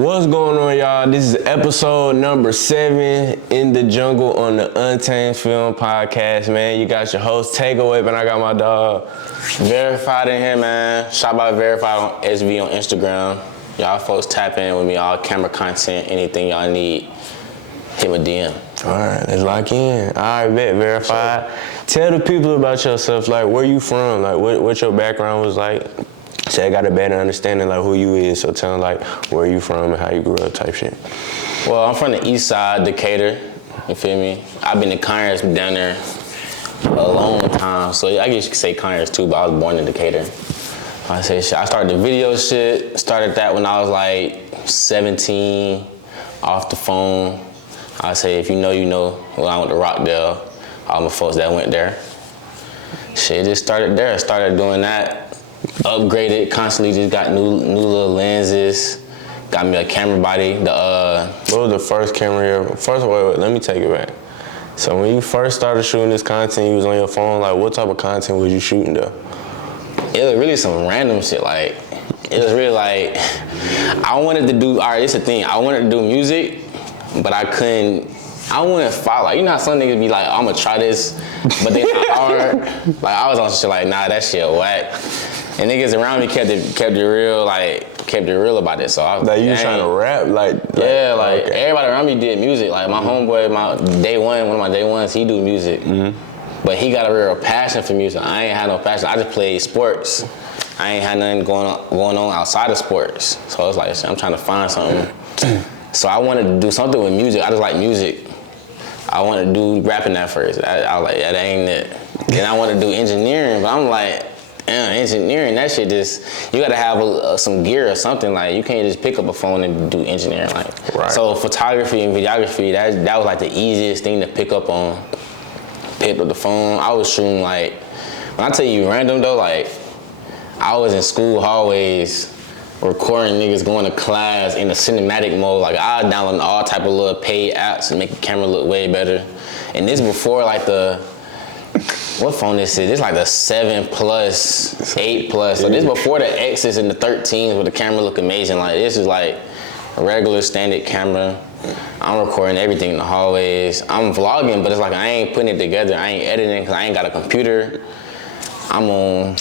What's going on, y'all? This is episode number 7 in the jungle on the Untamed Film Podcast, man. You got your host, Taegoape, and I got my dog, Verified in here, man. Shotbyverified.sv on Instagram. Y'all folks tap in with me, all camera content, anything y'all need, hit my DM. All right, let's lock in. All right, bet, Verified. Tell the people about yourself, like, where you from? Like, what your background was like? Say I got a better understanding like who you is, so tell them like where you from and how you grew up type shit. Well, I'm from the east side, Decatur, you feel me? I've been to Conyers down there a long time, so I guess you could say Conyers too, but I was born in Decatur. I started the video shit, started that when I was like 17, off the phone. I say if you know, you know. When I went to Rockdale, all my folks that went there. Shit just started there, started doing that. Upgraded, constantly just got new little lenses. Got me a camera body. What was the first camera you ever? First of all, let me take it back. So when you first started shooting this content, you was on your phone, like what type of content was you shooting though? It was really some random shit, like, it was really like, I wanted to do, all right, it's the thing, I wanted to do music, but I wouldn't follow, like, you know how some niggas be like, I'm gonna try this, but they not hard. Like, I was on shit like, nah, that shit whack. And niggas around me kept it real about it. So I was like, you trying to rap, yeah, everybody around me did music. Like my homeboy, one of my day ones, he do music. Mm-hmm. But he got a real passion for music. I ain't had no passion. I just played sports. I ain't had nothing going on outside of sports. So it's like, I'm trying to find something. So I wanted to do something with music. I just like music. I wanted to do rapping at first. I was like, yeah, that ain't it. Then I wanted to do engineering, but I'm like, engineering, that shit just, you gotta have some gear or something. Like, you can't just pick up a phone and do engineering. Like, right. So photography and videography, that was like the easiest thing to pick up on. Pick up the phone. I was shooting like, when I tell you random though, like, I was in school hallways recording niggas going to class in the cinematic mode. Like, I was downloading all type of little paid apps to make the camera look way better. And this before like what phone this is? This is like the 7 Plus, 8 Plus. So this before the X's and the 13s where the camera look amazing. Like, this is like a regular standard camera. I'm recording everything in the hallways. I'm vlogging, but it's like I ain't putting it together. I ain't editing because I ain't got a computer. I'm on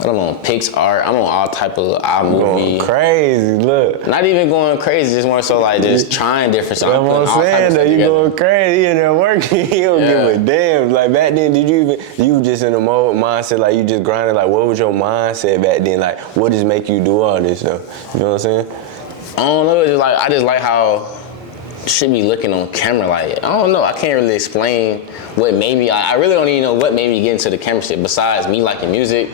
PixArt. I'm on all type of iMovie. Going crazy, look. Not even going crazy, just more so like just trying different stuff. That's what I'm saying though, you going crazy, you in there working, you don't give a damn. Like back then, you just in the mindset, like you just grinding, like what was your mindset back then? Like what just make you do all this stuff? You know what I'm saying? I don't know, it's just like, I just like how shit be looking on camera. Like, I don't know, I can't really explain what made me, I really don't even know what made me get into the camera shit besides me liking music.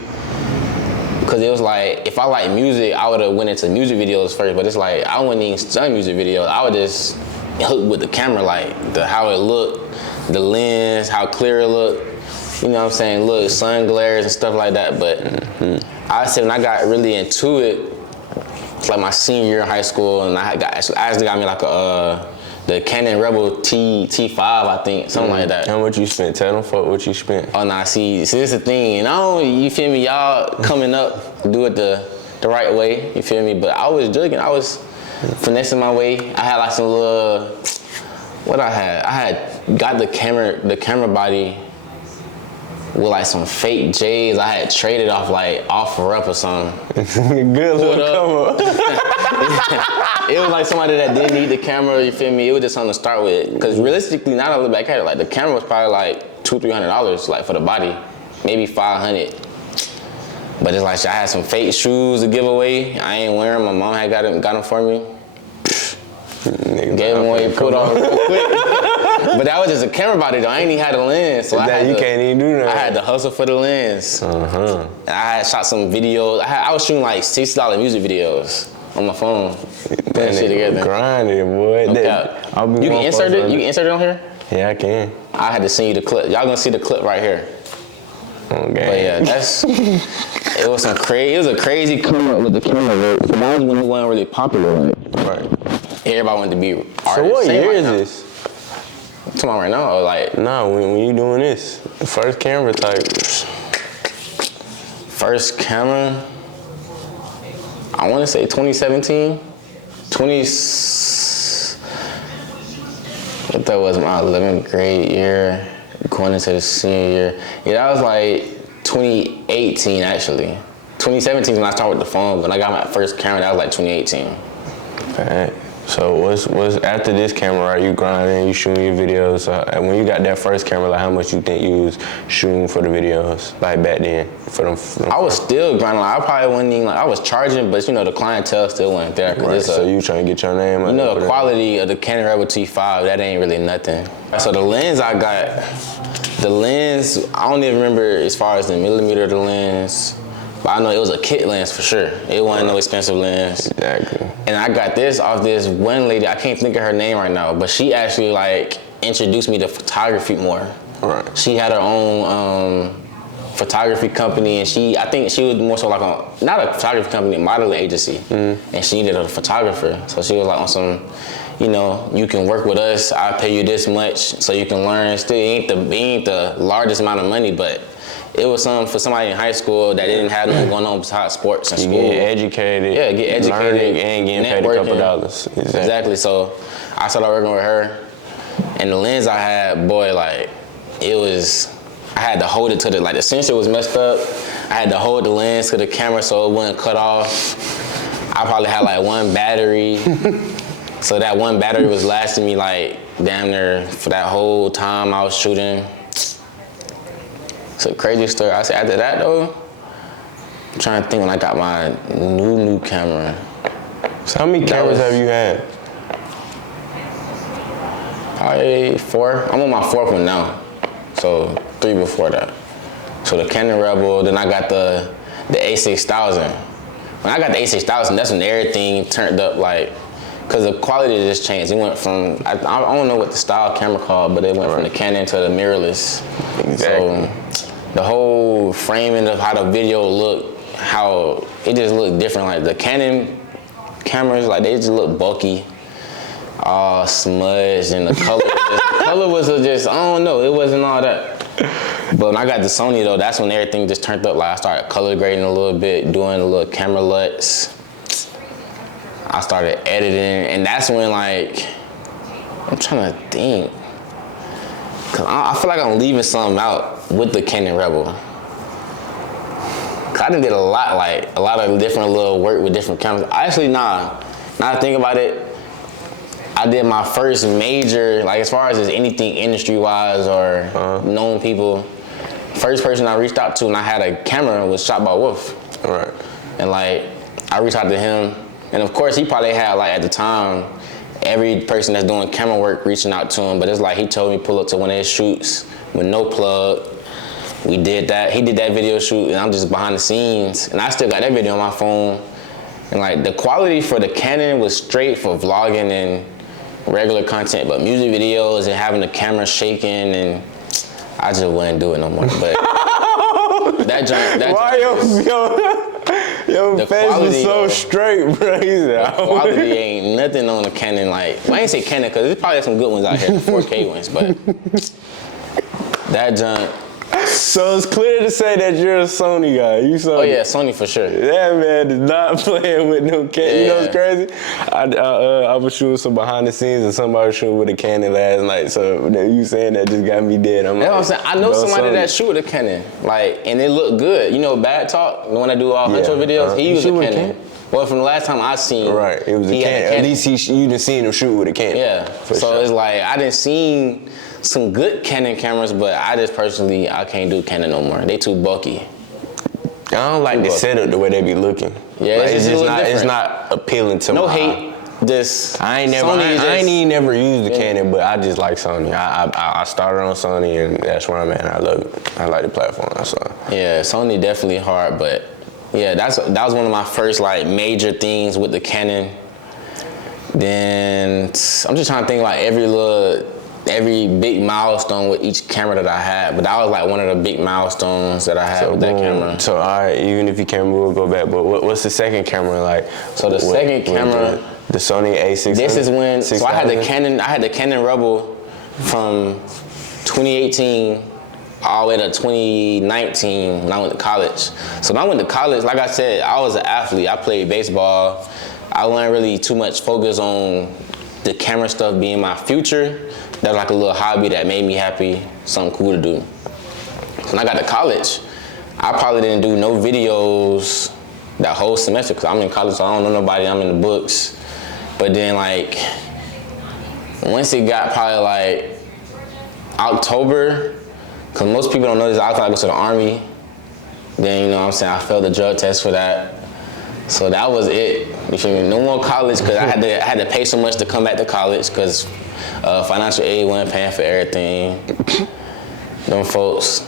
Cause it was like, if I like music, I would've went into music videos first, but it's like, I wouldn't even study music videos. I would just hook with the camera, like how it looked, the lens, how clear it looked, you know what I'm saying? Look, sun glares and stuff like that. But I said when I got really into it, it's like my senior year in high school, and I actually got me like the Canon Rebel T5, I think, something like that. How much you spent? Tell them what you spent. Oh, nah, see, this is the thing. And you feel me, y'all coming up, do it the right way, you feel me? But I was jugging, I was finessing my way. I had like some little, what I had got the camera body with like some fake J's. I had traded off like OfferUp or something. Good little come up. It was like somebody that didn't need the camera, you feel me? It was just something to start with. Because realistically, now that I look back at it, like the camera was probably like $200-$300 like for the body, maybe $500. But it's like I had some fake shoes to give away. I ain't wearing them. My mom had got them for me. Gave them away, put on real quick. But that was just a camera body though. I ain't even had a lens, so you can't even do that. I had to hustle for the lens. And I had shot some videos. I was shooting like $60 music videos on my phone. Putting shit together. Grinding, boy. You can insert it. You can insert it on here. Yeah, I can. I had to send you the clip. Y'all gonna see the clip right here. Okay. But yeah, it was a crazy come up with the camera work. So that was when it wasn't really popular. Right. Everybody wanted to be artists. So what year is this? Talking about right now, or like? Nah, when you doing this, first camera type. First camera, I want to say 2017. What that was my 11th grade year, going into the senior year. Yeah, that was like 2018 actually. 2017 when I started with the phone. When I got my first camera, that was like 2018. Alright. So what's after this camera? Are you grinding? You shooting your videos? When you got that first camera, like how much you think you was shooting for the videos, like back then for them? I was still grinding. Like, I probably wasn't even like I was charging, but you know the clientele still wasn't there. Right. So you trying to get your name? You know the quality of the Canon Rebel T5, that ain't really nothing. So the lens I got, I don't even remember as far as the millimeter of the lens. But I know it was a kit lens for sure. It wasn't no expensive lens. Exactly. And I got this off this one lady, I can't think of her name right now, but she actually like introduced me to photography more. Right. She had her own photography company, and I think she was more so like not a photography company, modeling agency. And she needed a photographer. So she was like on some, you know, you can work with us, I'll pay you this much so you can learn. Still, it ain't the largest amount of money, but it was something for somebody in high school that didn't have nothing going on besides sports and school. Get educated. Yeah, get educated. Learning and getting paid a couple dollars. Exactly. So I started working with her, and the lens I had, boy, like, I had to hold it to the sensor was messed up. I had to hold the lens to the camera so it wouldn't cut off. I probably had like one battery. So that one battery was lasting me like damn near for that whole time I was shooting. It's a crazy story. I said after that though, I'm trying to think when I got my new camera. So how many cameras have you had? Probably 4. I'm on my 4th one now. So 3 before that. So the Canon Rebel, then I got the A6000. When I got the A6000, that's when everything turned up like, cause the quality just changed. It went from, I don't know what the style camera called, but it went from the Canon to the mirrorless. Exactly. So the whole framing of how the video looked, how it just looked different. Like the Canon cameras, like they just look bulky, all smudged, and the color was just, I don't know, it wasn't all that. But when I got the Sony though, that's when everything just turned up. Like I started color grading a little bit, doing a little camera LUTs. I started editing, and that's when like, I'm trying to think. Cause I feel like I'm leaving something out with the Canon Rebel. Cause I done did a lot of different little work with different cameras. Actually, now I think about it, I did my first major, like as far as anything industry-wise or known people, first person I reached out to and I had a camera was Shotbyverified. Right. And like, I reached out to him, and of course he probably had like at the time, every person that's doing camera work reaching out to him, but it's like he told me pull up to one of his shoots with no plug. We did that. He did that video shoot, and I'm just behind the scenes, and I still got that video on my phone. And like the quality for the Canon was straight for vlogging and regular content, but music videos and having the camera shaking, and I just wouldn't do it no more. But Your face was so straight, bro. The quality ain't nothing on the Canon. Like, well, I ain't say Canon because there's probably some good ones out here, the 4K ones, but that junk. So it's clear to say that you're a Sony guy. You Sony. Oh yeah, Sony for sure. That man is not playing with no Canon. Yeah. You know what's crazy? I was shooting some behind the scenes and somebody was shooting with a Canon last night. So you saying that just got me dead. That's what I'm saying. I know somebody Sony. that shoot with a Canon, like, and it looked good. You know, Bad Talk, the one that do all intro videos, he used a Canon. Well, from the last time I seen, right, it was a Canon. At least you done seen him shoot with a Canon. Yeah. So sure. It's like I done seen some good Canon cameras, but I just personally I can't do Canon no more. They too bulky. I don't like the setup the way they be looking. Yeah, like, it's it's not appealing to no my hate. eye. I ain't never used the Canon, but I just like Sony. I started on Sony, and that's where I'm at. I love it. I like the platform. So yeah, Sony definitely hard, but yeah, that was one of my first like major things with the Canon. Then I'm just trying to think about every big milestone with each camera that I had, but that was like one of the big milestones that I had with that camera. So all right, even if you can't we'll go back, but what's the second camera like? So the second camera, the Sony A600. This is when, so I had the Canon Rebel from 2018 all the way to 2019 when I went to college. So when I went to college, like I said, I was an athlete. I played baseball, I wasn't really too much focused on the camera stuff being my future. That was like a little hobby that made me happy, something cool to do. When I got to college, I probably didn't do no videos that whole semester because I'm in college, so I don't know nobody, I'm in the books. But then like, once it got probably like October, because most people don't know this, I go to the Army. Then, you know what I'm saying, I failed the drug test for that. So that was it. You feel me? No more college, because I had to pay so much to come back to college, because financial aid wasn't paying for everything. Them folks,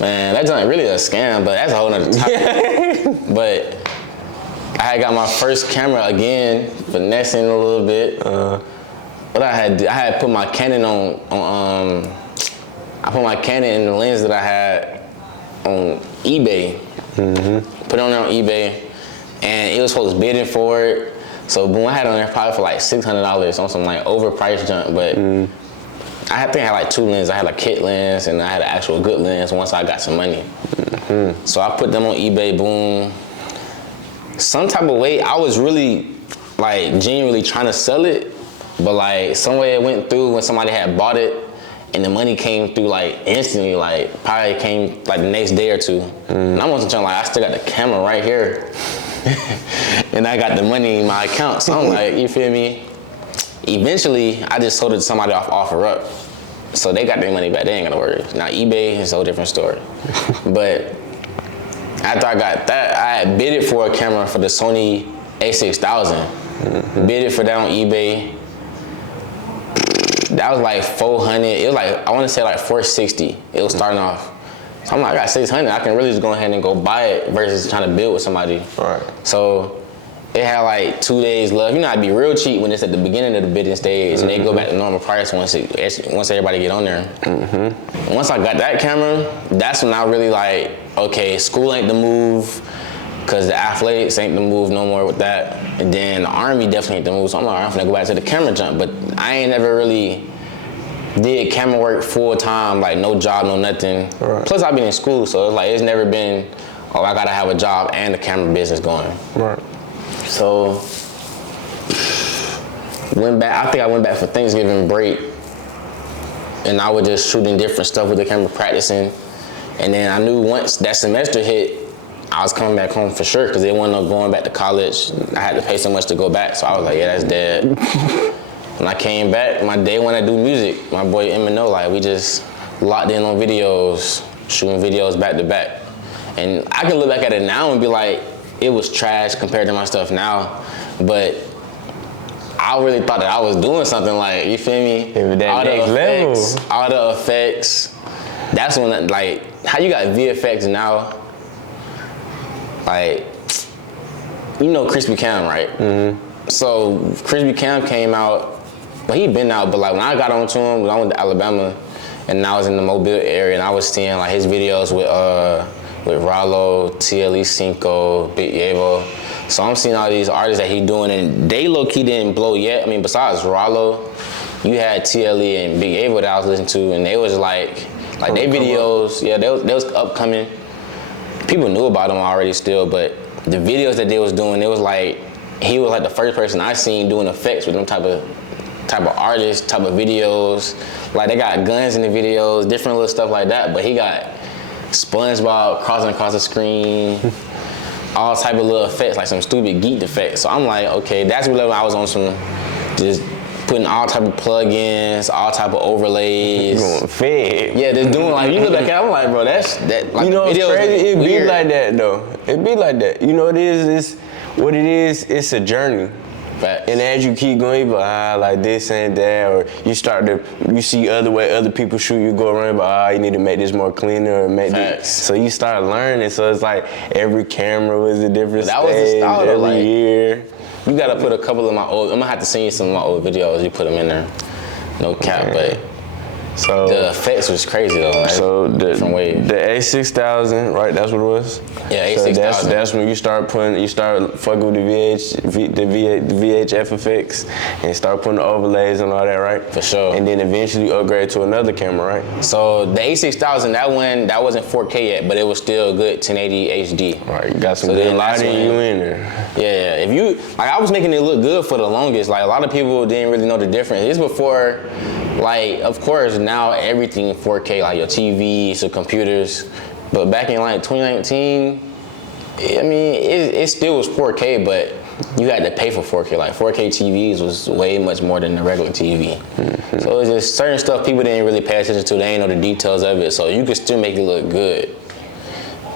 man, that's not really a scam, but that's a whole nother topic. But I had got my first camera again, finessing a little bit. But I had put my Canon on I put my Canon in the lens that I had on eBay. Put it on there on eBay, and it was supposed to bidding for it. So boom, I had it on there probably for like $600 on some like overpriced junk. But I think I had like two lenses. I had a kit lens and I had an actual good lens once I got some money. So I put them on eBay, boom. Some type of way, I was really like genuinely trying to sell it, but like some way it went through when somebody had bought it and the money came through like instantly, like probably came like the next day or two. And I wasn't trying, like, I still got the camera right here and I got the money in my account. So I'm like, you feel me? Eventually, I just sold it to somebody off OfferUp. So they got their money back, they ain't gotta worry. Now eBay is a whole different story. But after I got that, I had bid it for a camera for the Sony a6000. Bid it for that on eBay. That was like 400. It was like, I want to say like 460. It was starting off. So I'm like, I got 600. I can really just go ahead and go buy it versus trying to bid with somebody. Right. So it had like 2 days left. You know, I'd be real cheap when it's at the beginning of the bidding stage, and they go back to normal price once everybody get on there. Once I got that camera, that's when I really like, okay, school ain't the move, because the athletics ain't the move no more with that. And then the Army definitely ain't the move. So I'm like, I'm gonna go back to the camera jump. But I ain't never really did camera work full time, like no job, no nothing. Right. Plus I've been in school, so it's like, it's never been, oh, I gotta have a job and the camera business going. Right. So went back, I think I went back for Thanksgiving break, and I was just shooting different stuff with the camera, practicing. And then I knew once that semester hit, I was coming back home for sure, because they wasn't going back to college. I had to pay so much to go back, so I was like, yeah, that's dead. When I came back, my day when I do music, my boy Emino, like, we just locked in on videos, shooting videos back to back. And I can look back at it now and be like, it was trash compared to my stuff now, but I really thought that I was doing something, like, you feel me? All the effects. That's when, like, how you got VFX now? Like, you know Crispy Cam, right? So Crispy Cam came out, but he been out, but like when I got onto him, when I went to Alabama, and I was in the Mobile area, and I was seeing like his videos with Rollo, TLE Cinco, Big Evo. So I'm seeing all these artists that he doing, and they low-key didn't blow yet. I mean, besides Rollo, you had TLE and Big Evo that I was listening to, and they was like they videos, yeah, they was upcoming. People knew about them already still, but the videos that they was doing, it was like, he was like the first person I seen doing effects with them type of artists, type of videos. Like, they got guns in the videos, different little stuff like that, but he got SpongeBob crossing across the screen, all type of little effects, like some stupid geek effects. So I'm like, okay, that's when I was on some, just putting all type of plugins, all type of overlays. Going fed. Yeah, they're doing, like, you look like, I'm like, bro, that's like, you know, it's crazy. It weird. be like that though. It be like that. You know, what it is. It's a journey. Facts. And as you keep going, you be like this and that, or you see other people shoot, you go around, but you need to make this more cleaner, or make this. So you start learning. So it's like every camera was a different stage, was the style, every like, year. You gotta put a couple of my old, I'm gonna have to send you some of my old videos, you put them in there. No cap, but So the effects was crazy though. Right? So the wave. the A6000, right? That's what it was. Yeah, A6000. So that's when you start fucking with the VHF effects, and start putting the overlays and all that, right? For sure. And then eventually upgrade to another camera, right? So the A6000, that wasn't 4K yet, but it was still good 1080 HD. Right, you got some good lighting you in there. Yeah, if you I was making it look good for the longest. Like a lot of people didn't really know the difference. It's before, like, of course now everything 4K, like your TVs, your computers. But back in like 2019, I mean, it still was 4K, but you had to pay for 4K. Like 4K TVs was way much more than the regular TV. Mm-hmm. So it's just certain stuff people didn't really pay attention to. They ain't know the details of it. So you could still make it look good.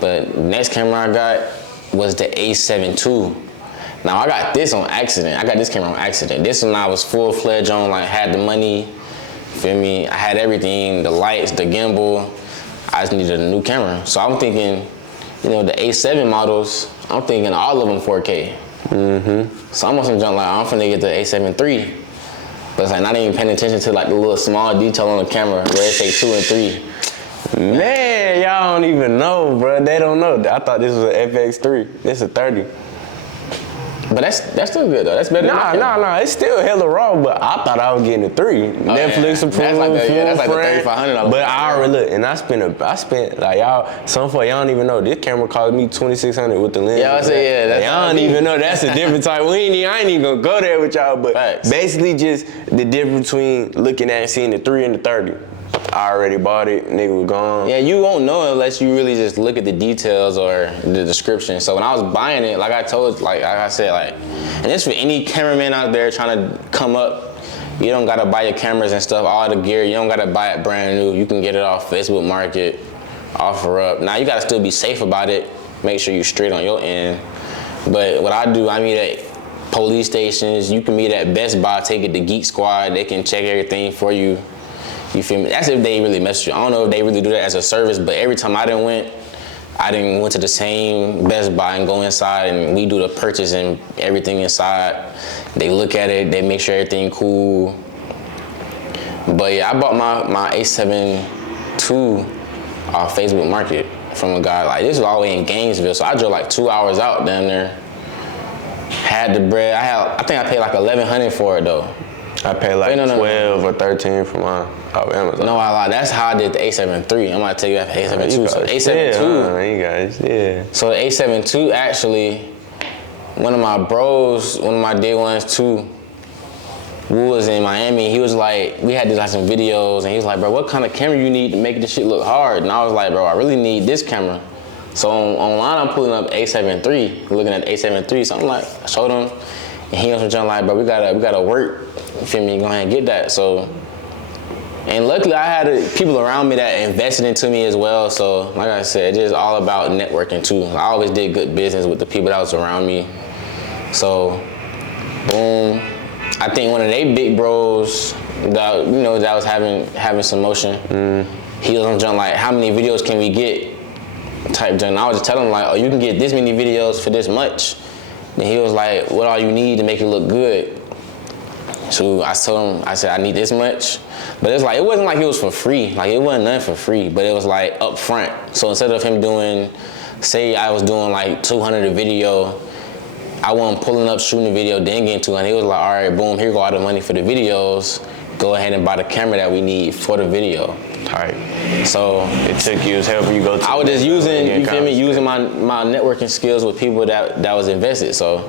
But next camera I got was the A7 II. Now I got this on accident. I got this camera on accident. This one I was full-fledged on, like had the money, feel me? I had everything, the lights, the gimbal. I just needed a new camera. So I'm thinking, you know, the A7 models, I'm thinking all of them 4K. Mm-hmm. So I'm on some junk like, I'm finna get the A7 III. But it's like not even paying attention to like the little small detail on the camera where it say 2 and 3. Man, y'all don't even know, bro. They don't know. I thought this was an FX3. This is a 30. But that's still good though. That's better. Nah. It's still hella raw, but I thought I was getting a 3. Netflix approved. That's like the $3,500. But I already look, and I spent like y'all. Some for y'all don't even know. This camera cost me $2,600 with the lens. Yeah, I say yeah. Y'all don't even know. That's a different type. I ain't even gonna go there with y'all. But Facts. Basically, just the difference between looking at and seeing the 3 and the 30. I already bought it, nigga was gone. Yeah, you won't know unless you really just look at the details or the description. So when I was buying it, like I said, and this for any cameraman out there trying to come up, you don't gotta buy your cameras and stuff, all the gear, you don't gotta buy it brand new. You can get it off Facebook Market, offer up. Now you gotta still be safe about it, make sure you're straight on your end. But what I do, I meet at police stations, you can meet at Best Buy, take it to Geek Squad, they can check everything for you. You feel me? That's if they really mess with you. I don't know if they really do that as a service, but every time I went to the same Best Buy and go inside and we do the purchase and everything inside. They look at it, they make sure everything cool. But yeah, I bought my A7 II off Facebook Market from a guy. Like, this was all the way in Gainesville, so I drove like 2 hours out down there. Had the bread. I think I paid like $1,100 for it though. I paid like 12 or 13 for mine off Amazon. No, I lied. That's how I did the A7 III. I'm gonna tell you that for A7 II. So A7 II. You guys, yeah. So the A7 II actually, one of my day ones too, who was in Miami, he was like, we had to do like some videos, and he was like, bro, what kind of camera you need to make this shit look hard? And I was like, bro, I really need this camera. So online, I'm pulling up A7 III, looking at the A7 III. So I'm like, I showed him, and he was like, bro, we gotta work. You feel me? Go ahead and get that. So, and luckily I had people around me that invested into me as well. So, like I said, it's just all about networking too. I always did good business with the people that was around me. So, boom. I think one of they big bros that was having some motion. He was on jump like, how many videos can we get? Type jump. I was just telling him like, oh, you can get this many videos for this much. And he was like, what all you need to make it look good? So I told him, I said, I need this much. But it's like, it wasn't like it was for free. Like, it wasn't nothing for free, but it was like up front. So instead of him doing, say I was doing like 200 a video, I wasn't pulling up, shooting a video, then getting 200. He was like, all right, boom, here go all the money for the videos. Go ahead and buy the camera that we need for the video. All right. So it took you as helping you go to. I was just using my networking skills with people that was invested. So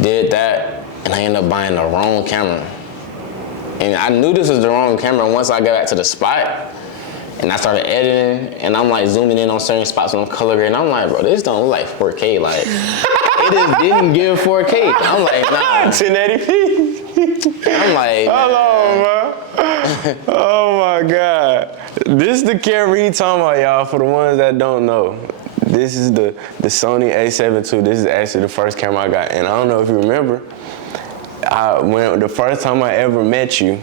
did that. And I ended up buying the wrong camera. And I knew this was the wrong camera once I got back to the spot. And I started editing, and I'm like zooming in on certain spots when I'm color grading. I'm like, bro, this don't look like 4K. Like, it just didn't give 4K. I'm like, nah. 1080p. I'm like, hold on, bro. Oh my God. This is the camera he talking about, y'all, for the ones that don't know. This is the Sony A7 II. This is actually the first camera I got. And I don't know if you remember, when the first time I ever met you,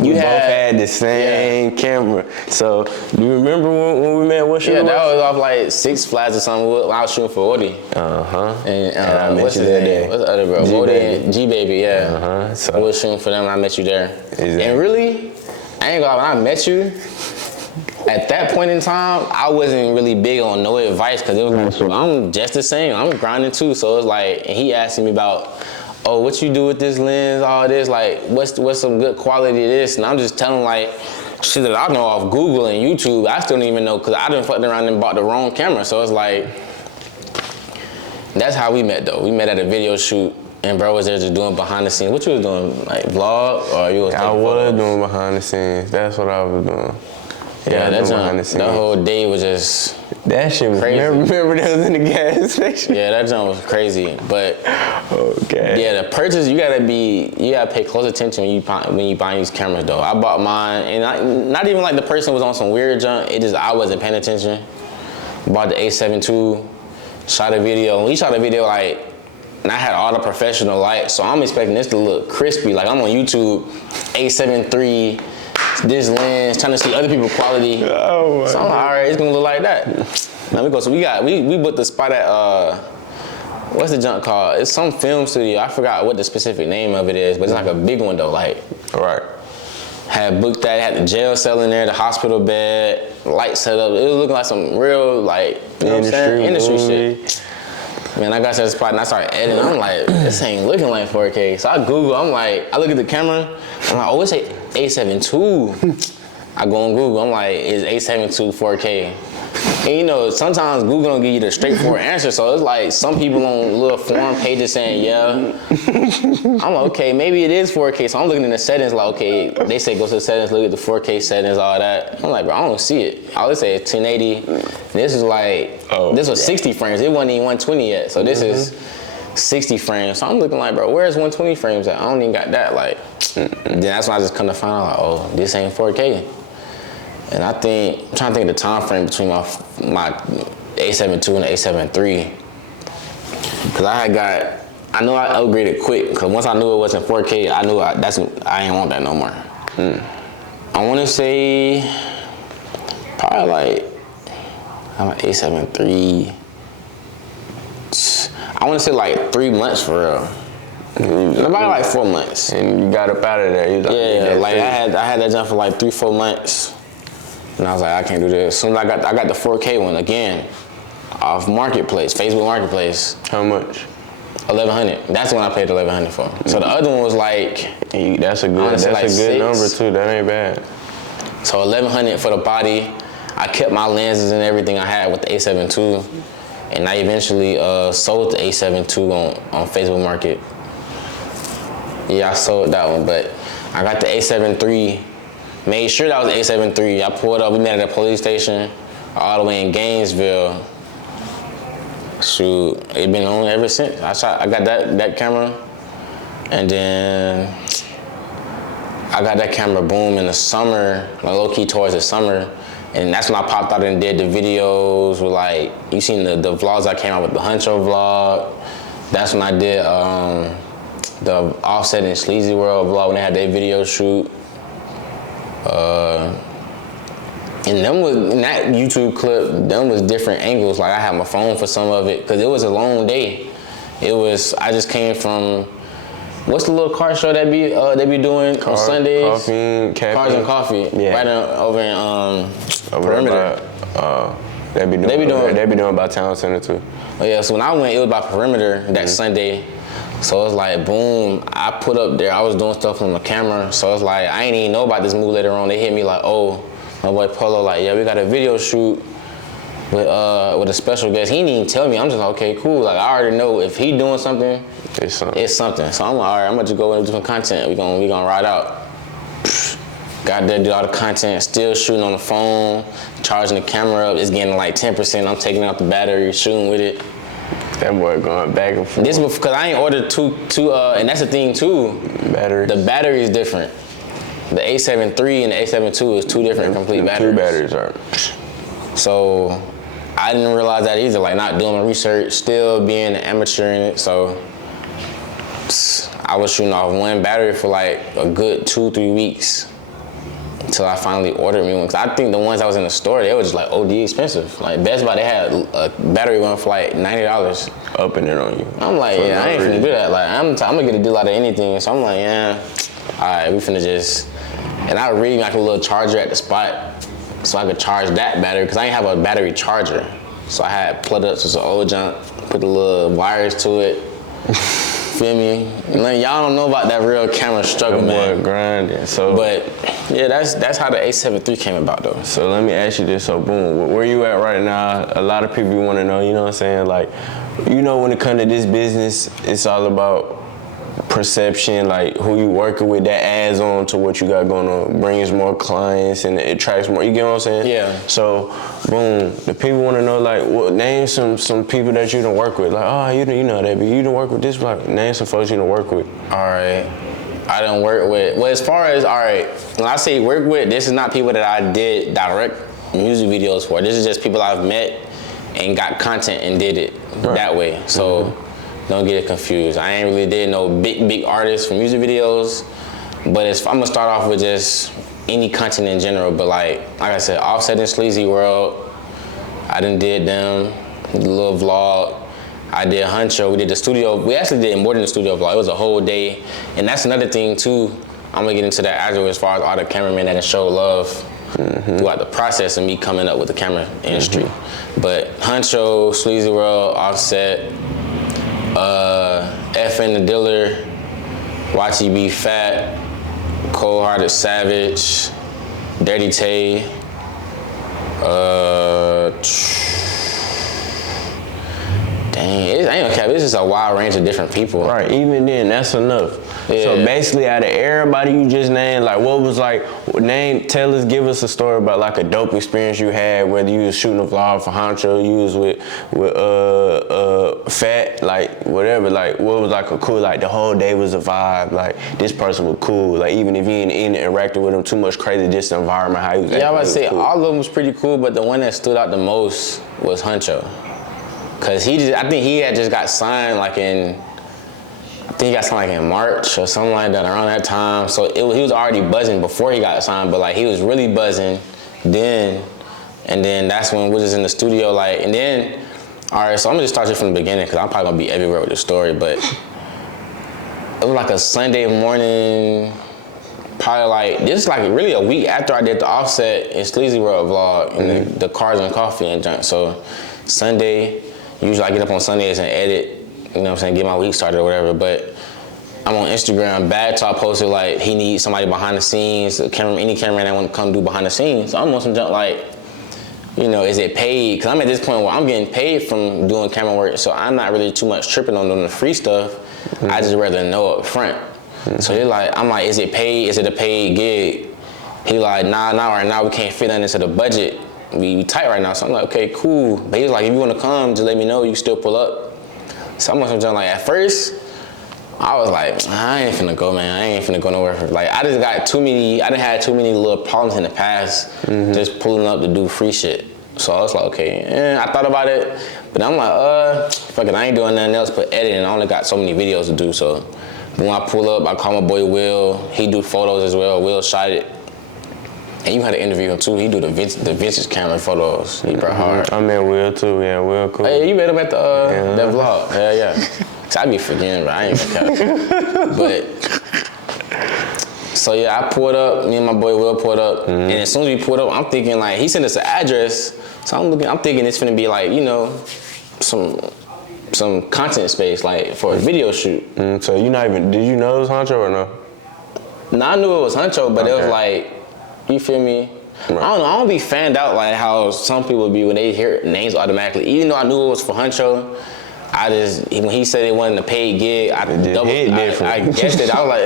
we both had the same camera. So, do you remember when we met? What shoot? Yeah, that was off like Six Flags or something. I was shooting for Woody. And I met you that day. What's the other bro? Woody and G Baby. Yeah. So I was shooting for them. And I met you there. Exactly. And really, I ain't gonna lie, when I met you, at that point in time, I wasn't really big on no advice because it was like, so I'm just the same. I'm grinding too. So it's like, and he asking me about, oh, what you do with this lens, all this, like, what's some good quality of this? And I'm just telling like, shit that I know off Google and YouTube. I still don't even know because I done fucked around and bought the wrong camera. So it's like, that's how we met though. We met at a video shoot and bro was there just doing behind the scenes. What you was doing, like vlog or you was I was doing behind the scenes. That's what I was doing. Yeah, that's behind the scenes. The whole day was just that shit was crazy. Remember that was in the gas station? Yeah, that jump was crazy. But okay. Yeah, the purchase you gotta pay close attention when you buy these cameras though. I bought mine and not even like the person was on some weird junk. It just I wasn't paying attention. Bought the A7 II, shot a video. When we shot a video like, and I had all the professional lights, so I'm expecting this to look crispy. Like I'm on YouTube, A7 III. This lens, trying to see other people's quality. Oh my so I'm like, all right, it's gonna look like that. Let me go. So we booked the spot at what's the junk called? It's some film studio. I forgot what the specific name of it is, but it's like a big one though. Like, right. Had booked that. Had the jail cell in there, the hospital bed, light set up. It was looking like some real like industry shit. Man, I got to the spot and I started editing. I'm like, this ain't looking like 4K. So I Google. I'm like, I look at the camera. I'm like, oh, it's A7 II. I go on Google. I'm like, is A7 II 4K? And you know, sometimes Google don't give you the straightforward answer. So it's like some people on little forum pages saying, yeah. I'm like, okay, maybe it is 4K. So I'm looking in the settings like, okay, they say go to the settings, look at the 4K settings, all that. I'm like, bro, I don't see it. I always say it's 1080. This is like, this was 60 frames. It wasn't even 120 yet. So this is 60 frames. So I'm looking like, bro, where's 120 frames at? I don't even got that. Like, then that's when I just come to find out, like, oh, this ain't 4K. And I'm trying to think of the time frame between my A7 II and the A7 III. Cause I know I upgraded quick. Cause once I knew it wasn't 4K, I knew I ain't want that no more. I want to say probably like I'm an A7 III. I want to say like 3 months for real. About like 4 months. And you got up out of there. Yeah, like I had that jump for like 3-4 months. And I was like, I can't do this. As soon as I got the 4K one again, off Marketplace, Facebook Marketplace. How much? $1,100. That's when I paid $1,100 for. So the other one was like, that's a good number too. That ain't bad. So $1,100 for the body. I kept my lenses and everything I had with the A7 II, and I eventually sold the A7 II on Facebook Market. Yeah, I sold that one, but I got the A7 III. Made sure that was the A7 III. I pulled up, we met at a police station all the way in Gainesville. Shoot, it been on ever since. I got that camera, and then I got that camera boom in the summer, like low key towards the summer, and that's when I popped out and did the videos with like, you seen the vlogs I came out with, the Huncho vlog. That's when I did the Offset and Sleazy World vlog when they had their video shoot. And in that YouTube clip, them was different angles. Like I had my phone for some of it, cause it was a long day. I just came from, what's the little car show that they be doing on Sundays? Cars and Coffee. Yeah. Right over in Perimeter. They be doing by Town Center too. Oh yeah, so when I went, it was by Perimeter that Sunday. So it's like, boom, I put up there, I was doing stuff on the camera. So it's like, I ain't even know about this move later on. They hit me like, oh, my boy Polo, like, yeah, we got a video shoot with a special guest. He didn't even tell me. I'm just like, okay, cool. Like, I already know if he doing something, it's something. So I'm like, all right, I'm about to go and do some content. We gonna ride out. Got there, do all the content, still shooting on the phone, charging the camera up. It's getting like 10%. I'm taking out the battery, shooting with it. That boy going back and forth. This was because I ain't ordered two, and that's the thing too. Batteries. The battery is different. The A7 III and the A7 II is two different complete batteries. Two batteries are. So I didn't realize that either. Like not doing my research, still being an amateur in it. So I was shooting off one battery for like a good 2-3 weeks until I finally ordered me one. Cause I think the ones that was in the store, they were just like OD expensive. Like Best Buy, they had a battery one for like $90. Upping it on you. I'm like, so yeah, I ain't finna do that. Like I'm gonna get a deal out of anything. So I'm like, yeah, all right, we finna just and I read like a little charger at the spot so I could charge that battery because I didn't have a battery charger. So I had plugged up to some old junk, put the little wires to it. Feel me? And y'all don't know about that real camera struggle, man. Grinding. So, but yeah, that's how the A7 III came about though. So let me ask you this. So boom, where you at right now? A lot of people want to know. You know what I'm saying? Like, you know, when it comes to this business, it's all about perception, like who you working with, that adds on to what you got going on, brings more clients and it attracts more, you get what I'm saying? Yeah. So, boom, the people want to know, like, name some people that you done work with. Like, oh, you know that, but you done work with this, like, name some folks you done work with. All right. I done work with, well, as far as, all right, when I say work with, this is not people that I did direct music videos for. This is just people I've met and got content and did it that way. So, don't get it confused. I ain't really did no big artists for music videos, but I'm gonna start off with just any content in general. But like I said, Offset and Sleazy World, I done did them, the little vlog. I did Huncho, we did the studio. We actually did more than the studio vlog. It was a whole day. And that's another thing too, I'm gonna get into that after as far as all the cameramen that show love throughout the process of me coming up with the camera industry. But Huncho, Sleazy World, Offset, FN the Diller, Watch You Be Fat, Cold Hearted Savage, Dirty Tay, dang, I ain't gonna cap, it's just a wide range of different people. Right, even then, that's enough. Yeah. So basically, out of everybody you just named, like, what was like, give us a story about like a dope experience you had, whether you was shooting a vlog for Honcho, you was with Fat, like whatever, like what was like a cool, like the whole day was a vibe, like this person was cool, like even if you ain't interacting with him too much crazy, just the environment, how he was. Yeah, I was about to say, cool. all of them was pretty cool, but the one that stood out the most was Huncho. Cause I think he had just got signed like in March or something like that, around that time. So he was already buzzing before he got signed, but like he was really buzzing then. And then that's when we was in the studio, like, and then, all right, so I'm gonna just start you from the beginning because I'm probably gonna be everywhere with the story, but it was like a Sunday morning, probably like, this is like really a week after I did the Offset and Sleazy World vlog and the Cars and Coffee and junk. So Sunday, usually I get up on Sundays and edit, you know what I'm saying, get my week started or whatever, but I'm on Instagram, Bad Talk posted like he needs somebody behind the scenes, any cameraman that want to come do behind the scenes. So I'm on some junk like, you know, is it paid? Cause I'm at this point where I'm getting paid from doing camera work, so I'm not really too much tripping on doing the free stuff. I just rather know up front. So they're like, I'm like, is it paid? Is it a paid gig? He like, nah, right now we can't fit that into the budget. We tight right now. So I'm like, okay, cool. But he was like, if you want to come, just let me know. You can still pull up. So I'm on some junk like, at first, I was like, I ain't finna go, man. I ain't finna go nowhere. Like, I done had too many little problems in the past just pulling up to do free shit. So I was like, okay, I thought about it, but I'm like, fuck it, I ain't doing nothing else but editing. I only got so many videos to do, so when I pull up, I call my boy Will. He do photos as well. Will shot it. And you had to interview him too. He do the vintage camera photos. He brought hard. I met Will too, yeah, Will cool. Hey, you met him at the that vlog. Hell yeah. So I be forgetting, but I ain't gonna count. But, so yeah, I pulled up, me and my boy Will pulled up, and as soon as we pulled up, I'm thinking like, he sent us an address, so I'm thinking it's gonna be like, you know, some content space, like for a video shoot. So did you know it was Honcho or no? No, I knew it was Honcho, but it was like, you feel me? Right. I don't know, I don't be fanned out like how some people be when they hear names automatically. Even though I knew it was for Honcho, when he said it wasn't a paid gig, I guessed it. I was like,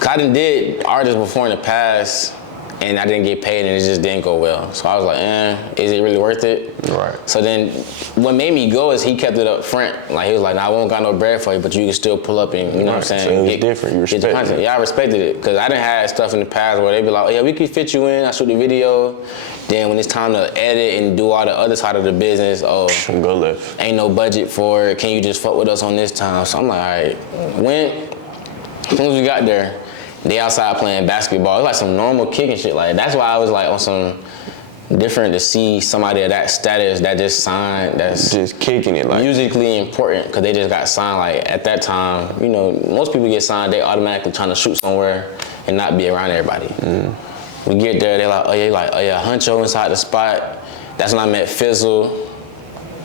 cause I done did artists before in the past, and I didn't get paid, and it just didn't go well. So I was like, is it really worth it? Right. So then, what made me go is he kept it up front. Like, he was like, I won't got no bread for you, but you can still pull up and, you know what I'm saying? So it was different, you respected it. Yeah, I respected it, because I done had stuff in the past where they be like, yeah, we can fit you in, I shoot the video. Then when it's time to edit and do all the other side of the business, go left. Ain't no budget for it, can you just fuck with us on this time? So I'm like, all right, as soon as we got there, they outside playing basketball. It was like some normal kicking shit. Like, that's why I was like on some, different to see somebody of that status that just signed, that's just kicking it, like musically important, because they just got signed. Like at that time, you know, most people get signed, they automatically trying to shoot somewhere and not be around everybody. We get there, they're like, oh yeah, Huncho inside the spot. That's when I met Fizzle.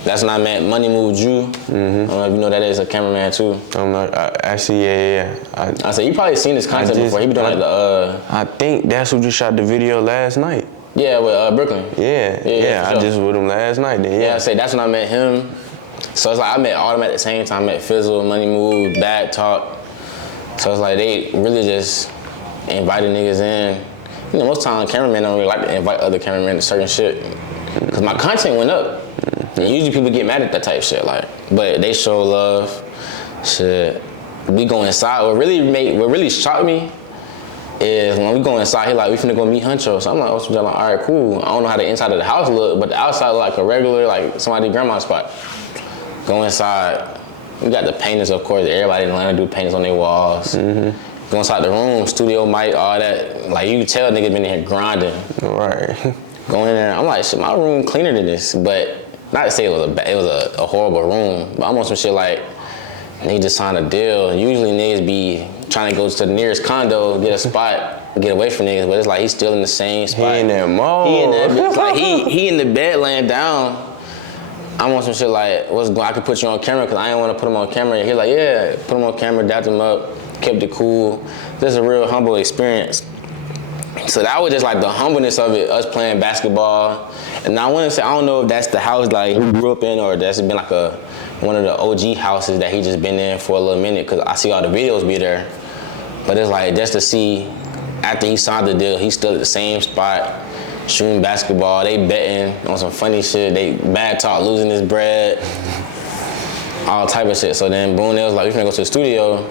That's when I met Money Move Drew. I don't know if you know that is a cameraman too. I'm like, actually, yeah. I said, you probably seen this content before. He be doing like the. I think that's who just shot the video last night. Yeah, with Brooklyn. Yeah. I just with him last night then. Yeah, I say that's when I met him. So it's like I met all of them at the same time. I met Fizzle, Money Move, Bad Talk. So it's like they really just invited niggas in. You know, most times cameramen don't really like to invite other cameramen to certain shit. Cause my content went up. And usually people get mad at that type of shit, like, but they show love. Shit. We go inside. What really shocked me is when we go inside, he like, we finna go meet Huncho. So I'm like, all right, cool. I don't know how the inside of the house look, but the outside look like a regular, like somebody's grandma's spot. Go inside. We got the painters, of course. Everybody in Atlanta do paintings on their walls. Go inside the room, studio mic, all that. Like, you can tell niggas been in here grinding. Right. Go in there, I'm like, shit, my room cleaner than this, but not to say it was a horrible room, but I'm on some shit like, niggas just signed a deal. Usually niggas be trying to go to the nearest condo, get a spot, get away from niggas, but it's like he's still in the same spot. He in that mode. He in the bed laying down. I'm on some shit like, I could put you on camera, because I didn't want to put him on camera. He's like, yeah, put him on camera, dapped him up, kept it cool. This is a real humble experience. So that was just like the humbleness of it, us playing basketball. And I want to say, I don't know if that's the house like he grew up in, or that's been like one of the OG houses that he just been in for a little minute, because I see all the videos be there. But it's like, just to see, after he signed the deal, he's still at the same spot, shooting basketball. They betting on some funny shit. They Bad Talk, losing his bread, all type of shit. So then boom, they was like, we finna go to the studio.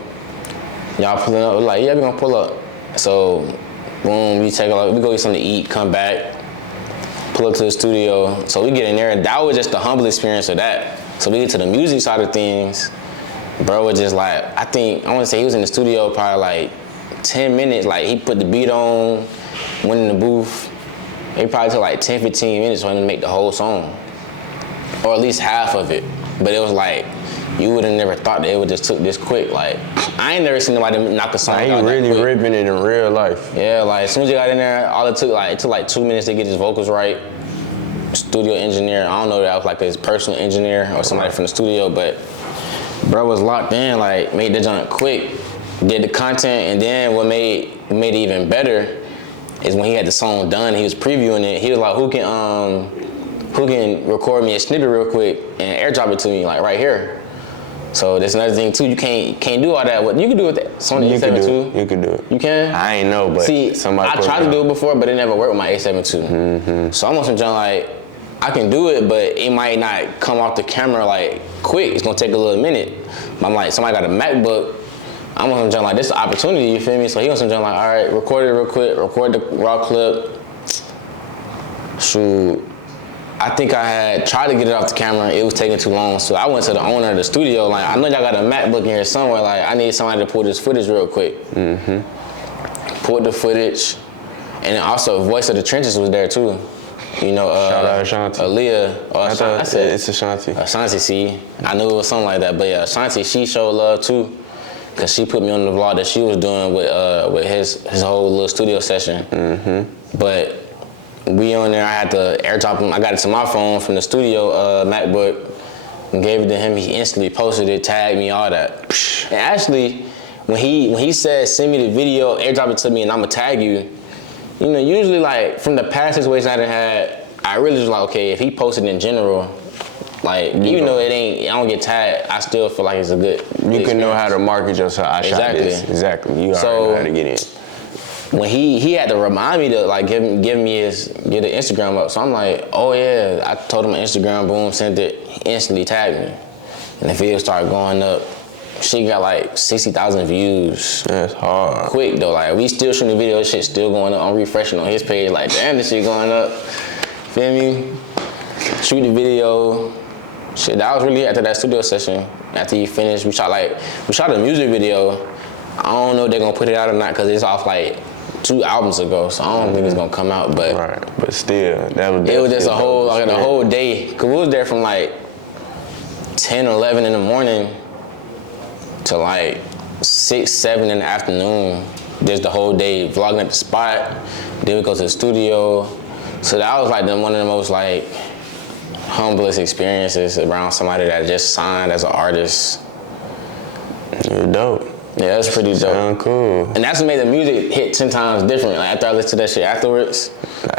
Y'all pulling up? We're like, yeah, we gonna pull up. So boom, we go get something to eat, come back, pull up to the studio. So we get in there, and that was just the humble experience of that. So we get to the music side of things. Bro was just like, I want to say he was in the studio probably like 10 minutes. Like, he put the beat on, went in the booth. It probably took like 10, 15 minutes for him to make the whole song, or at least half of it. But it was like, you would have never thought that it would just took this quick. Like, I ain't never seen nobody knock a song out that quick. He really ripping it in real life. Yeah, like, as soon as you got in there, all it took like 2 minutes to get his vocals right. Studio engineer, I don't know if that was like his personal engineer or somebody from the studio, but bro was locked in, like, made the joint quick, did the content, and then what made it even better is when he had the song done, he was previewing it, he was like, who can record me a snippet real quick and airdrop it to me, like, right here. So that's another thing too. You can't do all that. What you can do with that Sony A7 II. You can do it. You can. I ain't know, but see, I tried to do it before, but it never worked with my A7 II. So I'm on some junk like, I can do it, but it might not come off the camera like quick. It's gonna take a little minute. But I'm like, somebody got a MacBook. I'm on some junk like, this is an opportunity. You feel me? So he on some junk like, all right, record it real quick. Record the raw clip. Shoot. I think I had tried to get it off the camera. It was taking too long. So I went to the owner of the studio. Like, I know y'all got a MacBook in here somewhere. Like, I need somebody to pull this footage real quick. Pulled the footage. And then also Voice of the Trenches was there too. You know, shout out Ashanti. Aaliyah. I said it's Ashanti. Ashanti, see. I knew it was something like that. But yeah, Ashanti, she showed love too. Cause she put me on the vlog that she was doing with his whole little studio session. But we on there, I had to airdrop him. I got it to my phone from the studio MacBook and gave it to him. He instantly posted it, tagged me, all that. And actually, when he said, send me the video, airdrop it to me and I'ma tag you, you know, usually like from the past situation I done had, I really was like, okay, if he posted in general, like, even though I don't get tagged, I still feel like it's a good You can know how to market yourself. Exactly. You already know how to get in. When he had to remind me to like get the Instagram up, so I'm like, oh yeah, I told him my Instagram, boom, sent it, he instantly tagged me, and the video started going up. She got like 60,000 views. That's hard. Quick though, like we still shooting the video, shit still going up. I'm refreshing on his page, like damn, this shit going up. Feel me? Shoot the video. Shit, that was really after that studio session. After he finished, we shot a music video. I don't know if they're gonna put it out or not because it's off like 2 albums ago, so I don't think it's gonna come out. But right, but still, it was just a whole day. Cause we was there from like 10, 11 in the morning to like 6, 7 in the afternoon. Just the whole day vlogging at the spot. Then we go to the studio. So that was like one of the most like humblest experiences around somebody that just signed as an artist. You're dope. Yeah, that's pretty dope. Sound cool. And that's what made the music hit 10 times different. Like after I listened to that shit afterwards.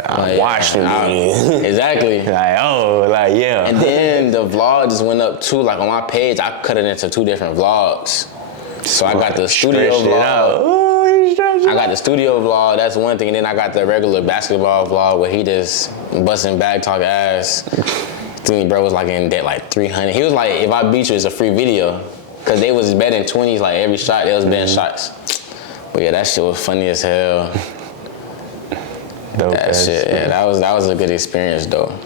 I watched it. Exactly. Yeah. And then the vlog just went up too. Like on my page, I cut it into 2 different vlogs. So I got the studio vlog. I got the studio vlog, that's one thing. And then I got the regular basketball vlog where he just busting bag talk ass. I think bro was like in debt like 300. He was like, if I beat you, it's a free video. Cause they was betting 20s, like every shot, they was betting shots. But yeah, that shit was funny as hell. Dope. That shit, yeah, that was a good experience though.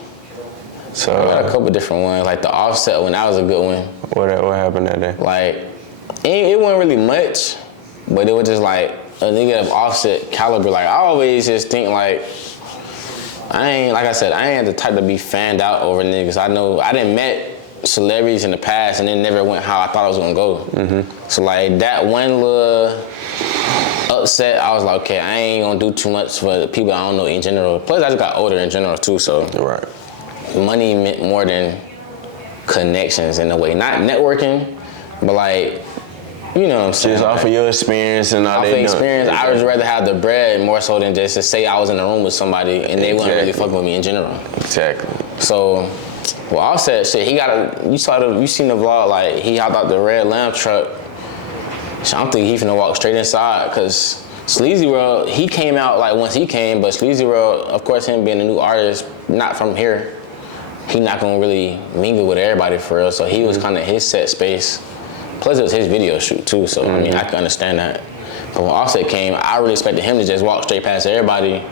So I got a couple different ones, like the Offset one, that was a good one. What happened that day? Like, it wasn't really much, but it was just like a nigga of Offset caliber. Like I always just think like, I ain't the type to be fanned out over niggas. I know I done met celebrities in the past and it never went how I thought it was gonna go. Mm-hmm. So like that one little upset, I was like, okay, I ain't gonna do too much for the people I don't know in general. Plus I just got older in general too, so right. Money meant more than connections in a way. Not networking, but like, you know what I'm saying? Just off of your experience and all that. Off of experience, I would rather have the bread more so than just to say I was in the room with somebody and they wasn't really fucking with me in general. Exactly. So, well, Offset shit, you seen the vlog, like he hopped out the red lamp truck. So I'm thinking he finna walk straight inside, cause Sleazy World, he came out like once he came, but Sleazy World, of course him being a new artist, not from here, he not gonna really mingle with everybody for real, so he was kinda his set space. Plus it was his video shoot too, so I mean, I can understand that. But when Offset came, I really expected him to just walk straight past everybody,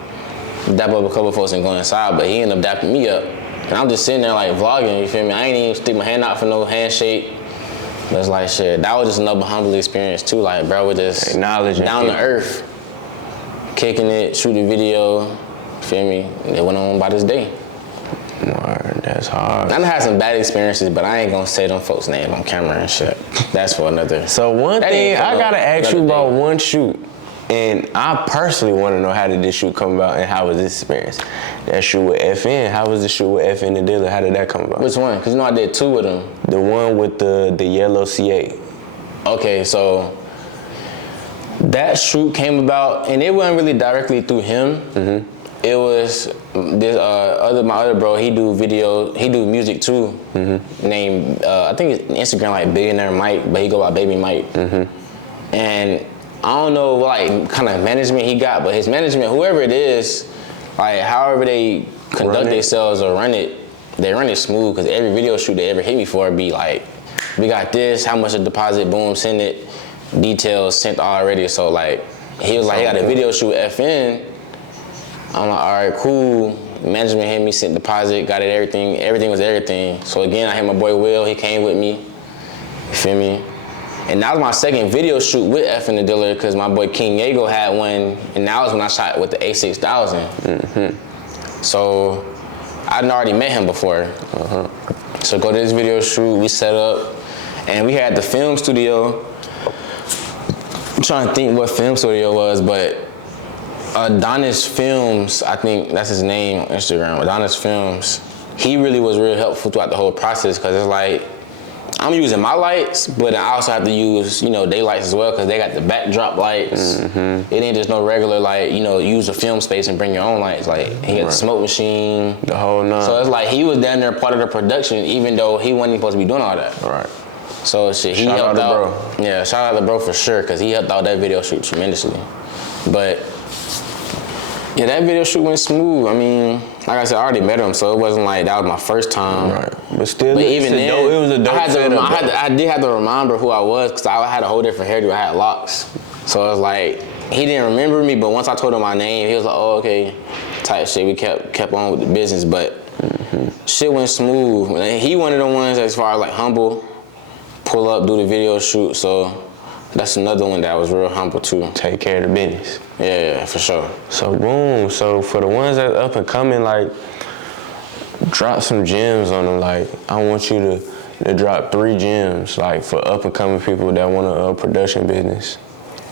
dap up a couple folks and go inside, but he ended up dapping me up. And I'm just sitting there like vlogging, you feel me? I ain't even stick my hand out for no handshake. But it's like shit, that was just another humble experience too. Like bro, we're just acknowledging down to earth, kicking it, shooting video, feel me? And it went on by this day. Word, that's hard. I done had some bad experiences, but I ain't gonna say them folks' names on camera and shit. That's for another. So one thing, I gotta ask you about one shoot. And I personally want to know, how did this shoot come about and how was this experience? That shoot with FN, how was the shoot with FN the Dealer? How did that come about? Which one? Because you know I did 2 with them. The one with the yellow C8. Okay, so that shoot came about, and it wasn't really directly through him. Mm-hmm. It was this my other bro, he do music too. Mm-hmm. Named, I think it's Instagram like Billionaire Mike, but he go by Baby Mike. Mm-hmm. And I don't know what like kind of management he got, but his management, whoever it is, like however they conduct themselves or run it, they run it smooth, because every video shoot they ever hit me for be like, we got this, how much a deposit, boom, send it, details sent already. So like, he was like, he got a video shoot with FN. I'm like, all right, cool. Management hit me, sent deposit, got it, everything was everything. So again, I had my boy Will, he came with me, you feel me? And that was my second video shoot with FN the Dealer, because my boy King Yago had one, and that was when I shot with the A6000. Mm-hmm. So I'd already met him before. Uh-huh. So go to this video shoot, we set up, and we had the film studio. I'm trying to think what film studio was, but Adonis Films, I think that's his name on Instagram, Adonis Films. He really was real helpful throughout the whole process, because it's like, I'm using my lights, but I also have to use, their lights as well, because they got the backdrop lights. Mm-hmm. It ain't just no regular light, use a film space and bring your own lights. Like, he got the smoke machine. The whole nine. So it's like, he was down there part of the production, even though he wasn't even supposed to be doing all that. Right. So shit, he helped out. Yeah, shout out to bro for sure, because he helped out that video shoot tremendously. But yeah, that video shoot went smooth. I mean, like I said, I already met him, so it wasn't like that was my first time. Right. But still, even then, it was a dope I did have to remember who I was, because I had a whole different hairdo. I had locks. So it was like, he didn't remember me, but once I told him my name, he was like, oh, okay, type shit. We kept on with the business, but shit went smooth. He one of the ones as far as like humble, pull up, do the video shoot. So That's another one that was real humble too. Take care of the business. Yeah, for sure. So boom. So for the ones that up and coming, like, drop some gems on them. Like, I want you to drop 3 gems, like, for up and coming people that want a production business.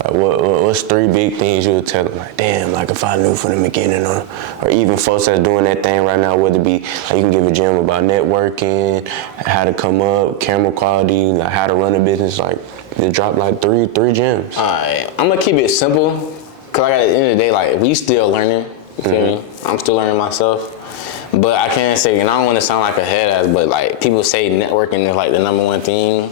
Like, what's 3 big things you would tell them? Like, damn, like, if I knew from the beginning, or even folks that's doing that thing right now, whether it be, like, you can give a gem about networking, how to come up, camera quality, like, how to run a business, like, they drop like 3 gems. All right, I'm gonna keep it simple, cause like at the end of the day, like, we still learning. You feel me? I'm still learning myself. But I can't say, and I don't want to sound like a head ass, but like people say networking is like the #1 thing.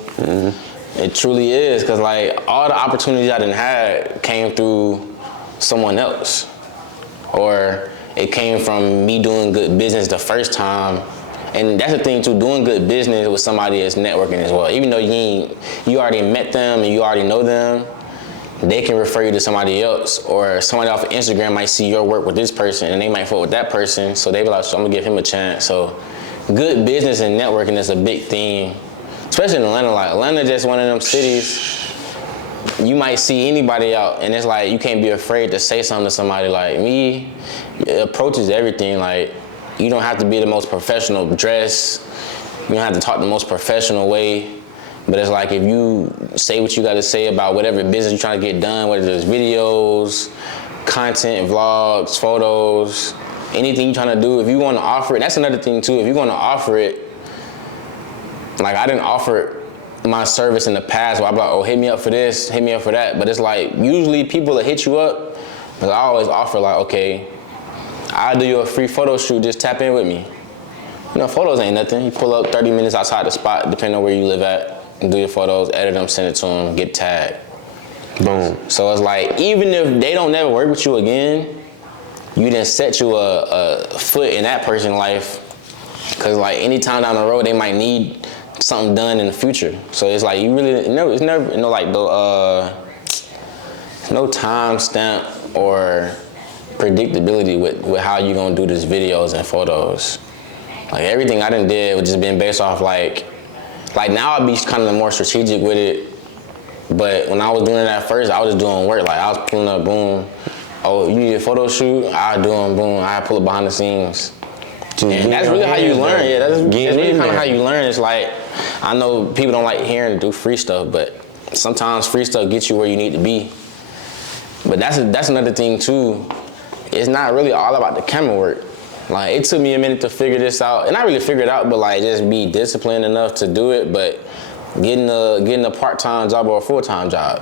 It truly is, cause like all the opportunities I done had came through someone else, or it came from me doing good business the first time. And that's the thing too, doing good business with somebody is networking as well. Even though you already met them and you already know them, they can refer you to somebody else, or somebody off of Instagram might see your work with this person and they might fuck with that person, so they be like, so I'm gonna give him a chance. So good business and networking is a big thing, especially in Atlanta. Like, Atlanta just one of them cities, you might see anybody out and it's like, you can't be afraid to say something to somebody. Like me, it approaches everything. Like, you don't have to be the most professional dress, you don't have to talk the most professional way. But it's like, if you say what you got to say about whatever business you're trying to get done, whether it's videos, content, vlogs, photos, anything you're trying to do, if you want to offer it, that's another thing too. If you're going to offer it, like, I didn't offer my service in the past where I'm like, oh, hit me up for this, hit me up for that. But it's like, usually people that hit you up, but I always offer like, okay, I'll do you a free photo shoot, just tap in with me. You know, photos ain't nothing. You pull up 30 minutes outside the spot, depending on where you live at, and do your photos, edit them, send it to them, get tagged. Boom. So it's like, even if they don't never work with you again, you done set you a foot in that person's life. Cause like, anytime down the road, they might need something done in the future. So it's like, you really, it's never, like, no time stamp or predictability with how you gonna do these videos and photos. Like, everything I done did was just been based off like now I'd be kind of more strategic with it. But when I was doing it at first, I was just doing work. Like, I was pulling up, boom. Oh, you need a photo shoot? I do them, boom. I pull up behind the scenes. And that's really how you learn. Yeah, that's really kind of how you learn. It's like, I know people don't like hearing do free stuff, but sometimes free stuff gets you where you need to be. But that's another thing too. It's not really all about the camera work. Like, it took me a minute to figure this out, and I really figured it out, but like, just be disciplined enough to do it. But getting a part-time job or a full-time job,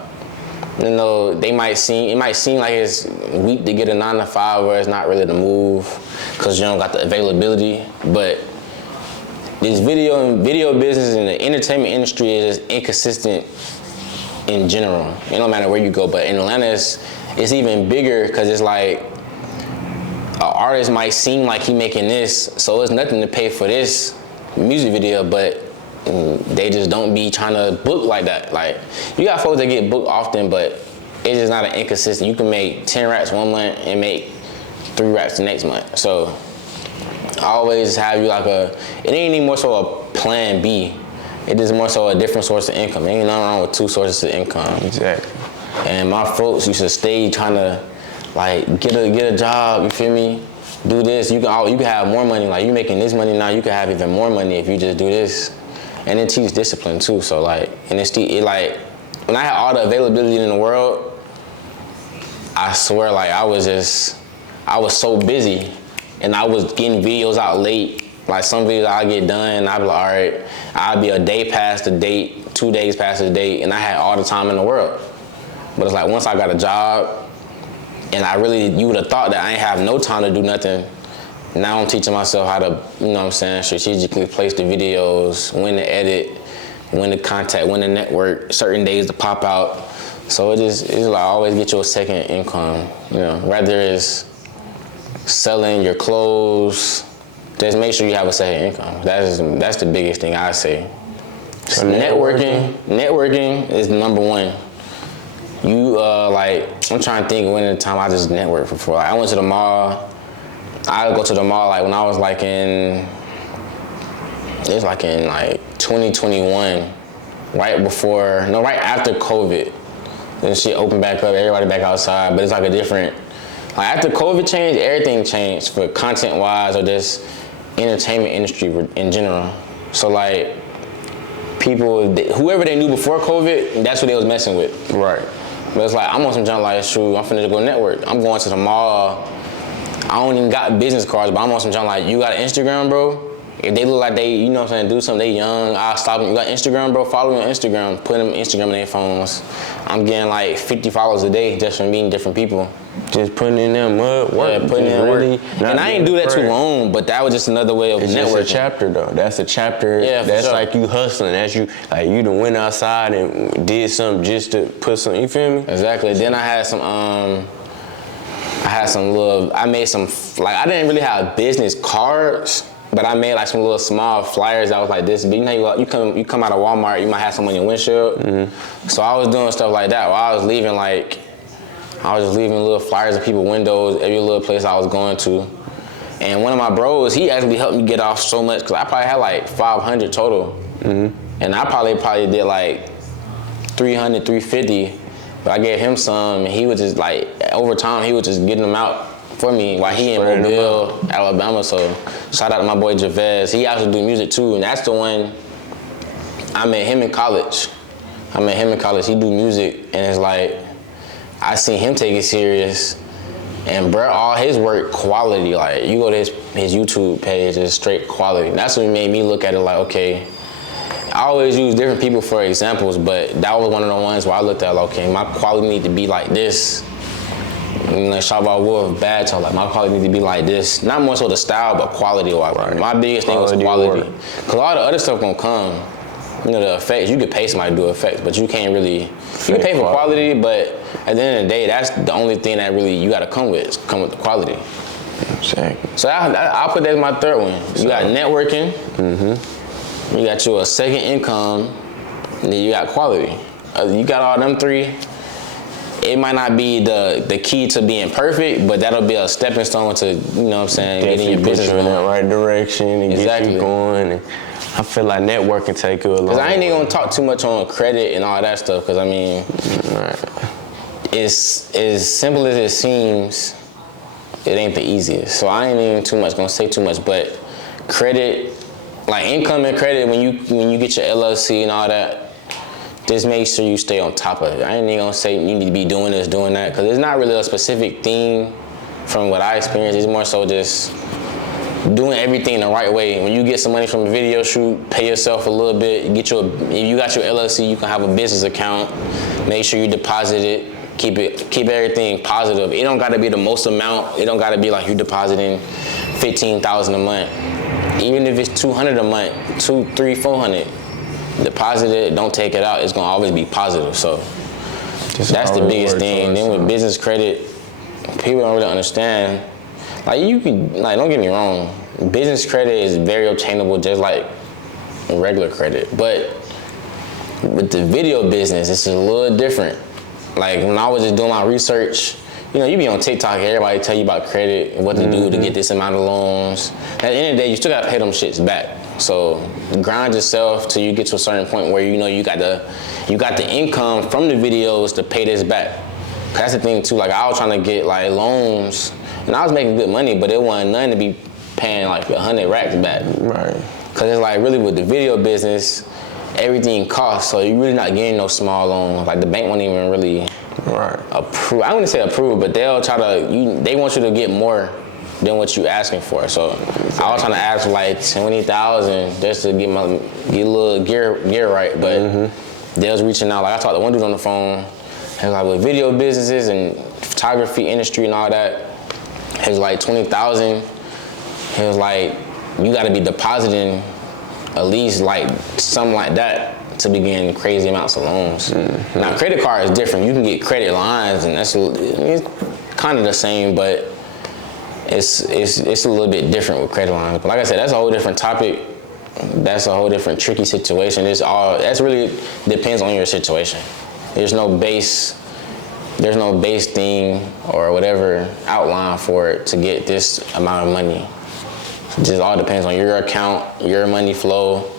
you know, it might seem like it's weak to get a 9 to 5 where it's not really the move because you don't got the availability. But this video business and the entertainment industry is just inconsistent in general. It don't matter where you go, but in Atlanta it's even bigger because it's like, an artist might seem like he making this, so it's nothing to pay for this music video, but they just don't be trying to book like that. Like, you got folks that get booked often, but it's just not an inconsistent. You can make 10 raps one month and make 3 raps the next month. So I always have you like it ain't any more so a plan B. It is more so a different source of income. Ain't nothing wrong with 2 sources of income. Exactly. And my folks used to stay trying to like get a job, you feel me? Do this, you can have more money. Like, you making this money now, you can have even more money if you just do this. And it teaches discipline too. So like, and it like, when I had all the availability in the world, I swear, like, I was so busy, and I was getting videos out late. Like, some videos I'll get done, I'll be like, all right, I'll be a day past the date, 2 days past the date, and I had all the time in the world. But it's like, once I got a job, and you would have thought that I ain't have no time to do nothing. Now I'm teaching myself how to, you know what I'm saying, strategically place the videos, when to edit, when to contact, when to network, certain days to pop out. So it's like, always get your second income, you know, whether it's selling your clothes, just make sure you have a second income. That's the biggest thing I say. So networking is #1. You like, I'm trying to think when the time I just networked before. Like, I went to the mall. I would go to the mall like when I was like in 2021, right after COVID. Then shit opened back up, everybody back outside, but it's like a different, like after COVID changed, everything changed for content wise or just entertainment industry in general. So like people, whoever they knew before COVID, that's what they was messing with. Right. But it's like, I'm on some junk like, shoot, I'm finna go network. I'm going to the mall. I don't even got business cards, but I'm on some junk like, you got an Instagram, bro? If they look like they, you know what I'm saying, do something, they young, I'll stop them. You got Instagram, bro? Follow me on Instagram. Put them Instagram in their phones. I'm getting like 50 followers a day just from meeting different people. Just putting in them work. Yeah, putting in really work. And I ain't do that too long, but that was just another way of networking. It's a chapter though. That's a chapter. Yeah, that's sure. like you hustling. That's you like you done went outside and did something just to put some. You feel me? Exactly. Then I had some. I made some. Like I didn't really have business cards, but I made like some little small flyers that was like this. But you know, you come out of Walmart, you might have some on your windshield. Mm-hmm. So I was doing stuff like that while I was leaving. Like I was just leaving little flyers in people's windows, every little place I was going to. And one of my bros, he actually helped me get off so much because I probably had like 500 total. Mm-hmm. And I probably did like 300, 350. But I gave him some, and he was just like, over time, he was just getting them out for me while he in Mobile, Alabama. So shout out to my boy Javez. He also do music too, and that's the one I met him in college. He do music, and it's like, I seen him take it serious, and bro, all his work quality. Like you go to his YouTube page, it's straight quality. And that's what made me look at it like, okay. I always use different people for examples, but that was one of the ones where I looked at like, okay, my quality need to be like this. And like Shotby Wolf, bad talk, like my quality need to be like this. Not more so the style, but quality. Right. My biggest thing was quality. Cause all the other stuff gonna come. You know, the effects, you could pay somebody to do effects, but you can't really, you can pay for quality, but at the end of the day, that's the only thing that really you gotta come with the quality. Exactly. So I'll put that as my third one. You got networking, you got your second income, and then you got quality. You got all them three. It might not be the key to being perfect, but that'll be a stepping stone to, you know what I'm saying, getting your business in that right direction and get you going. And I feel like networking take you a long way. Because I ain't even gonna talk too much on credit and all that stuff, because I mean, it's as simple as it seems, it ain't the easiest. So I ain't even gonna say too much, but credit, like income and credit, when you get your LLC and all that, just make sure you stay on top of it. I ain't even gonna say you need to be doing this, doing that, because it's not really a specific thing from what I experienced. It's more so just doing everything the right way. When you get some money from a video shoot, pay yourself a little bit. If you got your LLC, you can have a business account. Make sure you deposit it. Keep everything positive. It don't gotta be the most amount. It don't gotta be like you depositing $15,000 a month. Even if it's $200 a month, $200, $300, $400. Deposit it, don't take it out. It's gonna always be positive. So that's the biggest thing. Then with business credit, people don't really understand. Like don't get me wrong, business credit is very obtainable just like regular credit. But with the video business, it's a little different. Like when I was just doing my research, you know, you be on TikTok, everybody tell you about credit and what to do to get this amount of loans. At the end of the day, you still gotta pay them shits back. So grind yourself till you get to a certain point where you know you got the income from the videos to pay this back. That's the thing too. Like I was trying to get like loans, and I was making good money, but it wasn't nothing to be paying like 100 racks back. Right. Cause it's like really with the video business, everything costs. So you're really not getting no small loans. Like the bank won't even really approve. I wouldn't say approve, but they'll try to. They want you to get more than what you asking for. So I was trying to ask for like 20,000 just to get a little gear right. But they was reaching out. Like I talked to one dude on the phone. He was like, with video businesses and photography industry and all that, he was like 20,000. He was like, you got to be depositing at least like something like that to begin crazy amounts of loans. Now credit card is different. You can get credit lines, and it's kind of the same, but it's a little bit different with credit lines. But like I said, that's a whole different topic. That's a whole different tricky situation. That's really depends on your situation. There's no base thing or whatever outline for it to get this amount of money. It just all depends on your account, your money flow,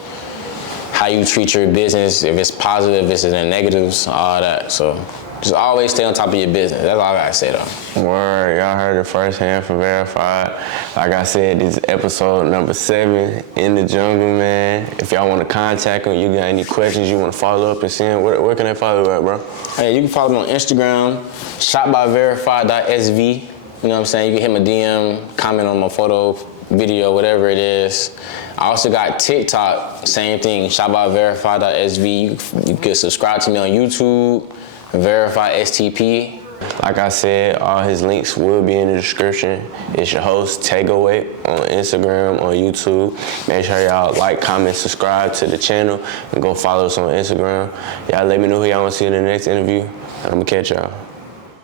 how you treat your business, if it's positive, if it's in the negatives, all that. So Just always stay on top of your business. That's all I gotta say though. Word, y'all heard it firsthand from Verified. Like I said, this is episode number 7 in the jungle, man. If y'all want to contact him, you got any questions you want to follow up and see him, where can they follow you at, bro? Hey, you can follow me on Instagram, Shotbyverified.sv. You know what I'm saying? You can hit my DM, comment on my photo, video, whatever it is. I also got TikTok, same thing, Shotbyverified.sv. You can subscribe to me on YouTube, Verify STP. Like I said, all his links will be in the description. It's your host, Taegoape, on Instagram, on YouTube. Make sure y'all like, comment, subscribe to the channel, and go follow us on Instagram. Y'all let me know who y'all want to see in the next interview, and I'm going to catch y'all.